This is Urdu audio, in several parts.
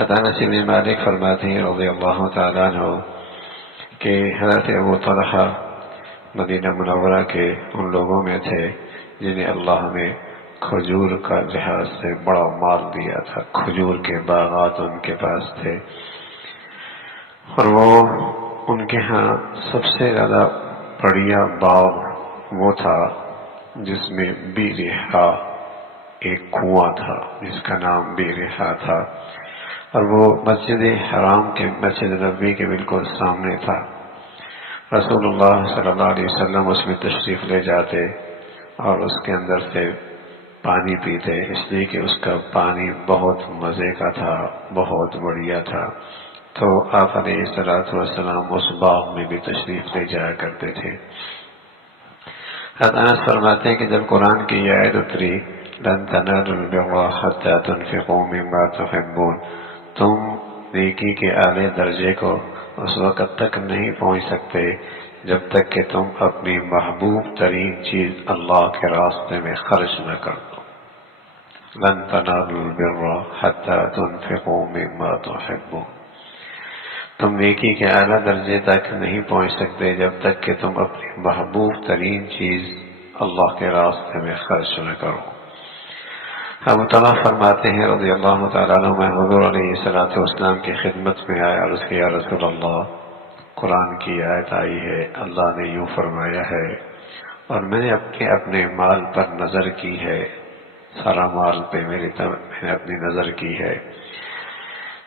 انس بن مالک فرماتے ہیں رضی اللہ تعالیٰ عنہ کہ حضرت ابو طلحہ مدینہ منورہ کے ان لوگوں میں تھے جنہیں اللہ نے کھجور کا لحاظ سے بڑا مال دیا تھا. کھجور کے باغات ان کے پاس تھے اور وہ ان کے ہاں سب سے زیادہ بڑھیا باغ وہ تھا جس میں بیرحا ایک کنواں تھا جس کا نام بیرحا تھا اور وہ مسجد حرام کے مسجد نبوی کے بالکل سامنے تھا. رسول اللہ صلی اللہ علیہ وسلم اس میں تشریف لے جاتے اور اس کے اندر سے پانی پیتے، اس لیے کہ اس کا پانی بہت مزے کا تھا، بہت بڑھیا تھا. تو آپ علیہ الصلوۃ والسلام اس باغ میں بھی تشریف لے جایا کرتے تھے. حضرت انس فرماتے ہیں کہ جب قرآن کی یہ آیت اتری لن تنالوا البر حتى تنفقوا مما تحبون، تم نیکی کے اعلی درجے کو اس وقت تک نہیں پہنچ سکتے جب تک کہ تم اپنی محبوب ترین چیز اللہ کے راستے میں خرچ نہ کر دو. لن تنالوا البر حتى تنفقوا مما تحبون، تم نیکی کے اعلیٰ درجے تک نہیں پہنچ سکتے جب تک کہ تم اپنی محبوب ترین چیز اللہ کے راستے میں خرچ نہ کرو. ابو طلحہ فرماتے ہیں رضی اللہ تعالیٰ عنہ میں حضور علیہ الصلوۃ والسلام کی خدمت میں آیا اور اس کے یا رسول اللہ قرآن کی آیت آئی ہے، اللہ نے یوں فرمایا ہے اور میں نے اپنے مال پر نظر کی ہے، سارا مال پہ میں نے اپنی نظر کی ہے،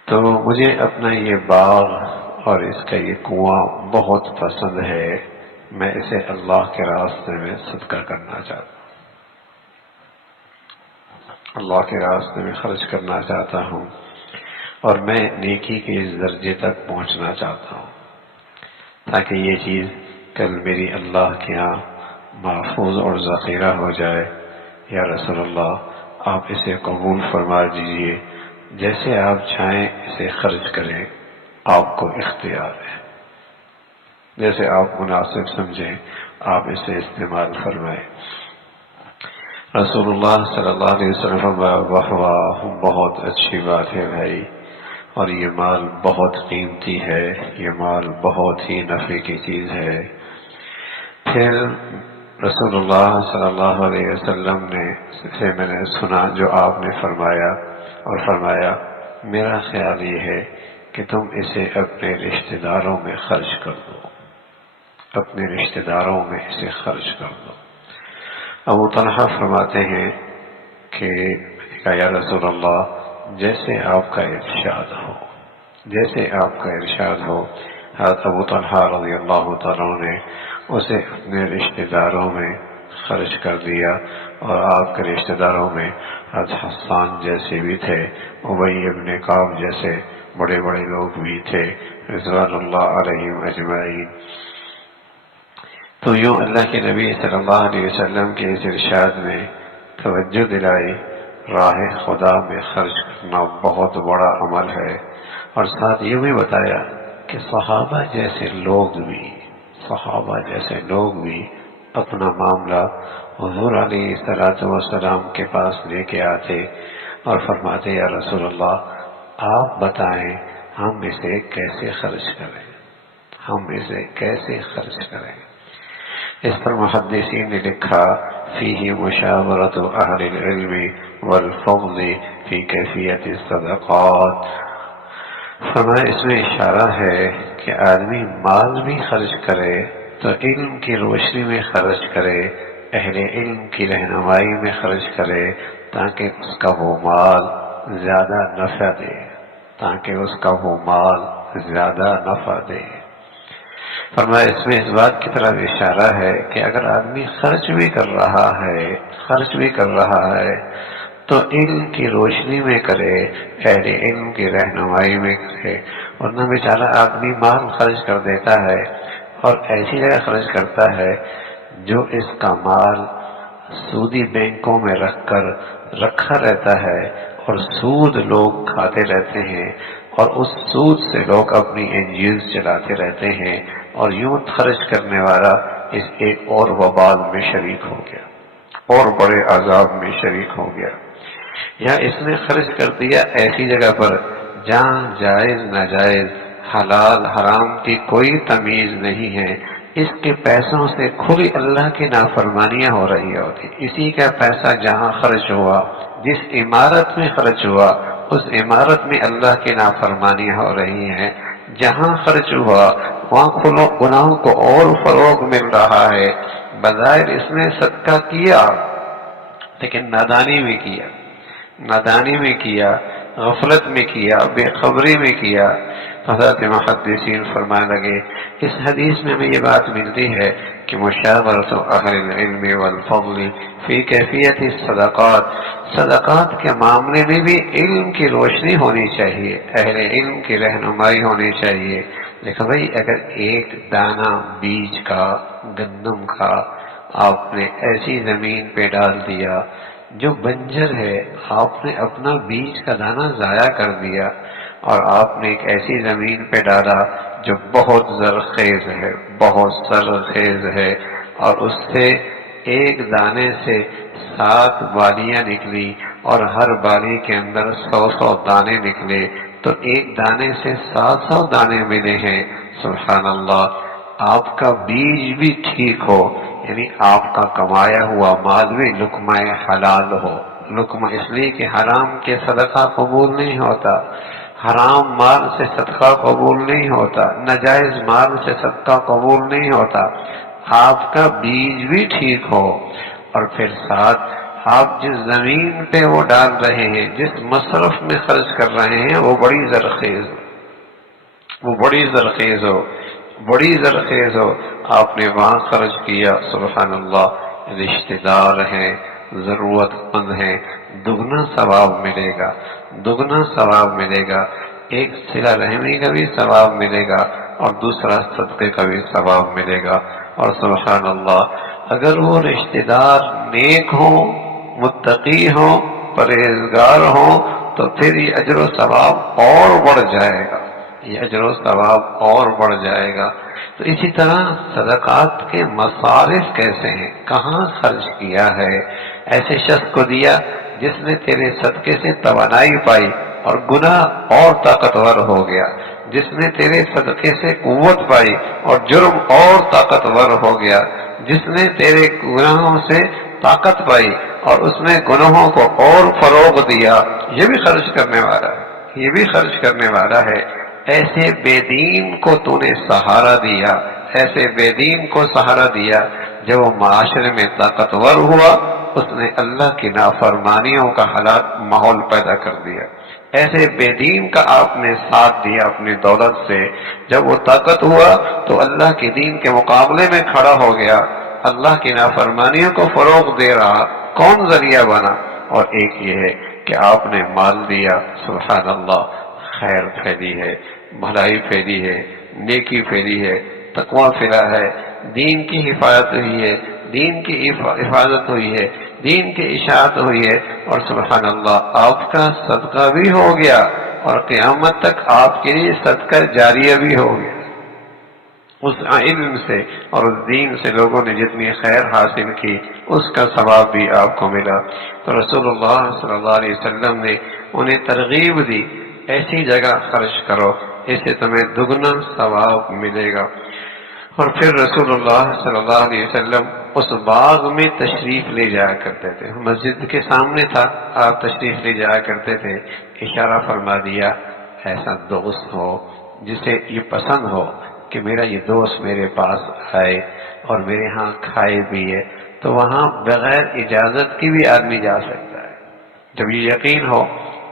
تو مجھے اپنا یہ باغ اور اس کا یہ کنواں بہت پسند ہے، میں اسے اللہ کے راستے میں صدقہ کرنا چاہتا ہوں، اللہ کے راستے میں خرچ کرنا چاہتا ہوں اور میں نیکی کے اس درجے تک پہنچنا چاہتا ہوں تاکہ یہ چیز کل میری اللہ کے ہاں محفوظ اور ذخیرہ ہو جائے. یا رسول اللہ آپ اسے قبول فرما دیجیے، جیسے آپ چاہیں اسے خرچ کریں، آپ کو اختیار ہے، جیسے آپ مناسب سمجھیں آپ اسے استعمال فرمائیں. رسول اللہ صلی اللہ علیہ وسلم واہ بہت اچھی بات ہے بھائی، اور یہ مال بہت قیمتی ہے، یہ مال بہت ہی نفع کی چیز ہے. پھر رسول اللہ صلی اللہ علیہ وسلم سے میں نے سنا جو آپ نے فرمایا اور فرمایا میرا خیال یہ ہے کہ تم اسے اپنے رشتہ داروں میں خرچ کر دو، اپنے رشتہ داروں میں اسے خرچ کر دو. ابو طلحہ فرماتے ہیں کہ میں نے کہا یا رسول اللہ جیسے آپ کا ارشاد ہو، جیسے آپ کا ارشاد ہو. حضرت ابو طلحہ رضی اللہ تعالیٰ نے اسے اپنے رشتہ داروں میں خرچ کر دیا اور آپ کے رشتہ داروں میں حضرت حسان جیسے بھی تھے، ابی ابن کعب جیسے بڑے بڑے لوگ بھی تھے رضوان اللہ علیہم اجمعین. تو یوں اللہ کے نبی صلی اللہ علیہ وسلم کے اس ارشاد میں توجہ دلائی راہ خدا میں خرچ کرنا بہت بڑا عمل ہے، اور ساتھ یہ بھی بتایا کہ صحابہ جیسے لوگ بھی اپنا معاملہ حضور علیہ الصلوۃ والسلام کے پاس لے کے آتے اور فرماتے یا رسول اللہ آپ بتائیں ہم اسے کیسے خرچ کریں، ہم اسے کیسے خرچ کریں. اس پر محدثین نے لکھا فیہ مشاورۃ اہل العلم والفضل فی کیفیت الصدقات. فرمایا اس میں اشارہ ہے کہ آدمی مال بھی خرچ کرے تو علم کی روشنی میں خرچ کرے، اہل علم کی رہنمائی میں خرچ کرے تاکہ اس کا وہ مال زیادہ نفع دے، تاکہ اس کا وہ مال زیادہ نفع دے. فرمایا اس میں اس بات کی طرف اشارہ ہے کہ اگر آدمی خرچ بھی کر رہا ہے تو علم کی روشنی میں کرے، اہل علم کی رہنمائی میں کرے، ورنہ بیچارہ آدمی مال خرچ کر دیتا ہے اور ایسی جگہ خرچ کرتا ہے جو اس کا مال سودی بینکوں میں رکھا رہتا ہے اور سود لوگ کھاتے رہتے ہیں اور اس سود سے لوگ اپنی NGOs چلاتے رہتے ہیں، اور یوں خرچ کرنے والا اس ایک اور وبال میں شریک ہو گیا اور بڑے عذاب میں شریک ہو گیا. یا اس نے خرچ کر دیا ایسی جگہ پر جہاں جائز ناجائز حلال حرام کی کوئی تمیز نہیں ہے، اس کے پیسوں سے کھلی اللہ کی نافرمانیاں ہو رہی ہوتی. اسی کا پیسہ جہاں خرچ ہوا، جس عمارت میں خرچ ہوا، اس عمارت میں اللہ کی نافرمانیاں ہو رہی ہیں. جہاں خرچ ہوا وہاں گناہوں کو اور فروغ مل رہا ہے. بظاہر اس نے صدقہ کیا لیکن نادانی میں کیا، نادانی میں کیا، غفلت میں کیا، بے خبری میں کیا. حضرت محدثین فرمانے لگے اس حدیث میں ہمیں یہ بات ملتی ہے کہ مشاورۃ اہل العلم والفضل فی کیفیت الصدقات، صدقات کے معاملے میں بھی علم کی روشنی ہونی چاہیے، اہل علم کی رہنمائی ہونی چاہیے. دیکھو بھائی، اگر ایک دانہ بیج کا گندم کا آپ نے ایسی زمین پہ ڈال دیا جو بنجر ہے، آپ نے اپنا بیج کا دانہ ضائع کر دیا، اور آپ نے ایک ایسی زمین پہ ڈالا جو بہت زرخیز ہے، بہت سرخیز ہے، اور اس سے ایک دانے سے 7 بالیاں نکلی اور ہر بالی کے اندر 100 دانے نکلے، تو ایک دانے سے 700 دانے ملے ہیں. سبحان اللہ. آپ کا بیج بھی ٹھیک ہو، یعنی آپ کا کمایا ہوا مال بھی لقمہ حلال ہو. لقمہ اس لیے کہ حرام کے صدقہ قبول نہیں ہوتا، حرام مال سے صدقہ قبول نہیں ہوتا، ناجائز مال سے صدقہ قبول نہیں ہوتا. آپ کا بیج بھی ٹھیک ہو، اور پھر ساتھ آپ جس زمین پہ وہ ڈال رہے ہیں، جس مصرف میں خرچ کر رہے ہیں، وہ بڑی زرخیز ہو، وہ بڑی زرخیز ہو، بڑی زرخیز ہو. آپ نے وہاں خرچ کیا. سبحان اللہ. رشتہ دار ہیں، ضرورت مند ہیں، دگنا ثواب ملے گا، دگنا ثواب ملے گا. ایک صلہ رحمی کا بھی ثواب ملے گا اور دوسرا صدقے کا بھی ثواب ملے گا. اور سبحان اللہ، اگر وہ رشتہ دار نیک ہوں، متقی ہوں، پرہیزگار ہوں، تو پھر یہ اجر و ثواب اور بڑھ جائے گا، یہ اجر و ثواب اور بڑھ جائے گا. تو اسی طرح صدقات کے مصارف کیسے ہیں، کہاں خرچ کیا ہے. ایسے شخص کو دیا جس نے تیرے صدقے سے توانائی پائی اور گناہ اور طاقتور ہو گیا، جس نے تیرے صدقے سے قوت پائی اور جرم اور طاقتور ہو گیا، جس نے تیرے گناہوں سے طاقت پائی اور اس نے گناہوں کو اور فروغ دیا، یہ بھی خرچ کرنے والا ہے، یہ بھی خرچ کرنے والا ہے. ایسے بے دین کو تو نے سہارا دیا، ایسے بے دین کو سہارا دیا. جب وہ معاشرے میں طاقتور ہوا، اس نے اللہ کی نافرمانیوں کا حالات ماحول پیدا کر دیا. ایسے بے دین کا آپ نے ساتھ دیا اپنی دولت سے. جب وہ طاقت ہوا تو اللہ کے دین کے مقابلے میں کھڑا ہو گیا، اللہ کی نافرمانیوں کو فروغ دے رہا. کون ذریعہ بنا؟ اور ایک یہ ہے کہ آپ نے مال دیا. سبحان اللہ. خیر پھیلی ہے، بھلائی پھیلی ہے، نیکی پھیلی ہے، تقوی پھیلا ہے، دین کی حفاظت ہوئی ہے، دین کی حفاظت ہوئی ہے، دین کی اشاعت ہوئی ہے. اور سبحان اللہ، آپ کا صدقہ بھی ہو گیا اور قیامت تک آپ کے لیے صدقہ جاریہ بھی ہو گیا. اس علم سے اور اس دین سے لوگوں نے جتنی خیر حاصل کی، اس کا ثواب بھی آپ کو ملا. تو رسول اللہ صلی اللہ علیہ وسلم نے انہیں ترغیب دی، ایسی جگہ خرچ کرو، اس سے تمہیں دگنا ثواب ملے گا. اور پھر رسول اللہ صلی اللہ علیہ وسلم اس باغ میں تشریف لے جایا کرتے تھے. مسجد کے سامنے تھا، آپ تشریف لے جایا کرتے تھے. اشارہ فرما دیا، ایسا دوست ہو جسے یہ پسند ہو کہ میرا یہ دوست میرے پاس آئے اور میرے ہاں کھائے پیے، تو وہاں بغیر اجازت کی بھی آدمی جا سکتا ہے. جب یہ یقین ہو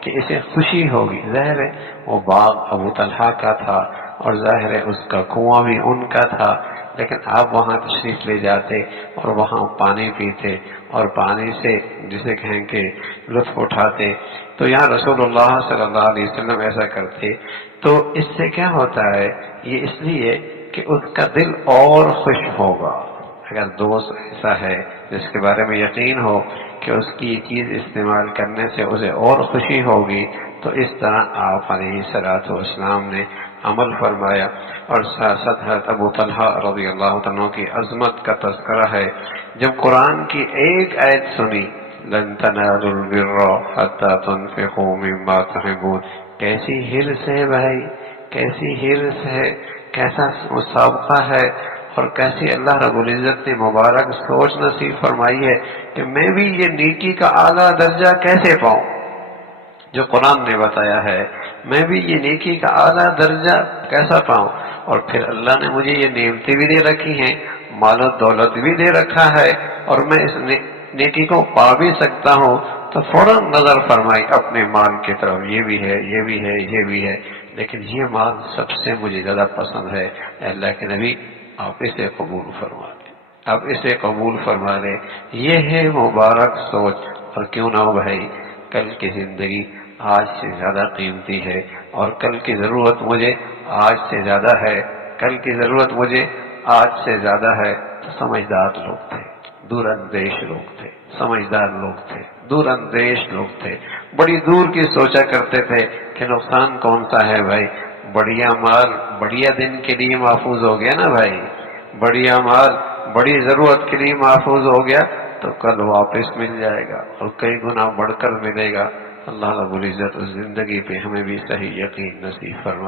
کہ اسے خوشی ہوگی. ظاہر ہے وہ باغ ابو طلحہ کا تھا اور ظاہر ہے اس کا کنواں بھی ان کا تھا، لیکن آپ وہاں تشریف لے جاتے اور وہاں پانی پیتے اور پانی سے جسے کہیں کہ لطف اٹھاتے. تو یہاں رسول اللہ صلی اللہ علیہ وسلم ایسا کرتے. تو اس سے کیا ہوتا ہے؟ یہ اس لیے کہ اس کا دل اور خوش ہوگا. اگر دوست ایسا ہے جس کے بارے میں یقین ہو کہ اس کی یہ چیز استعمال کرنے سے اسے اور خوشی ہوگی، تو اس طرح آپ علیہ الصلوۃ والسلام نے عمل فرمایا. اور ساتھ حضرت ابو طلحہ رضی اللہ عنہ کی عظمت کا تذکرہ ہے. جب قرآن کی ایک آیت سنی، لن تنالوا البر حتى تنفقوا مما تحبون، کیسی ہرس ہے بھائی، کیسی ہرس ہے، کیسا مسابقہ ہے، اور کیسی اللہ رب العزت نے مبارک سوچ نصیب فرمائی ہے کہ میں بھی یہ نیکی کا اعلیٰ درجہ کیسے پاؤں جو قرآن نے بتایا ہے، میں بھی یہ نیکی کا اعلیٰ درجہ کیسا پاؤں۔ اور پھر اللہ نے مجھے یہ نعمتیں بھی دے رکھی ہیں، مال و دولت بھی دے رکھا ہے، اور میں اس نیکی کو پا بھی سکتا ہوں، تو فوراً نظر فرمائی اپنے مال کی طرف، یہ بھی ہے، یہ بھی ہے، یہ بھی ہے، لیکن یہ مال سب سے مجھے زیادہ پسند ہے۔ اے اللہ کے نبی، آپ اسے قبول فرما لیں، آپ اسے قبول فرما لیں۔ یہ ہے مبارک سوچ۔ اور کیوں نہ ہو بھائی، کل کی زندگی آج سے زیادہ قیمتی ہے، اور کل کی ضرورت مجھے آج سے زیادہ ہے، کل کی ضرورت مجھے آج سے زیادہ ہے۔ تو سمجھدار لوگ تھے، دور اندیش لوگ تھے، سمجھدار لوگ تھے، دور اندیش لوگ تھے، بڑی دور کی سوچا کرتے تھے کہ نقصان کون سا ہے بھائی، بڑھیا مال بڑھیا دن کے لیے محفوظ ہو گیا نا بھائی، بڑھیا مال بڑی ضرورت کے لیے محفوظ ہو گیا تو کل واپس مل جائے گا، اور کئی گنا بڑھ کر ملے گا۔ اللہ رب العزت اس زندگی پہ ہمیں بھی صحیح یقین نصیب فرمائے۔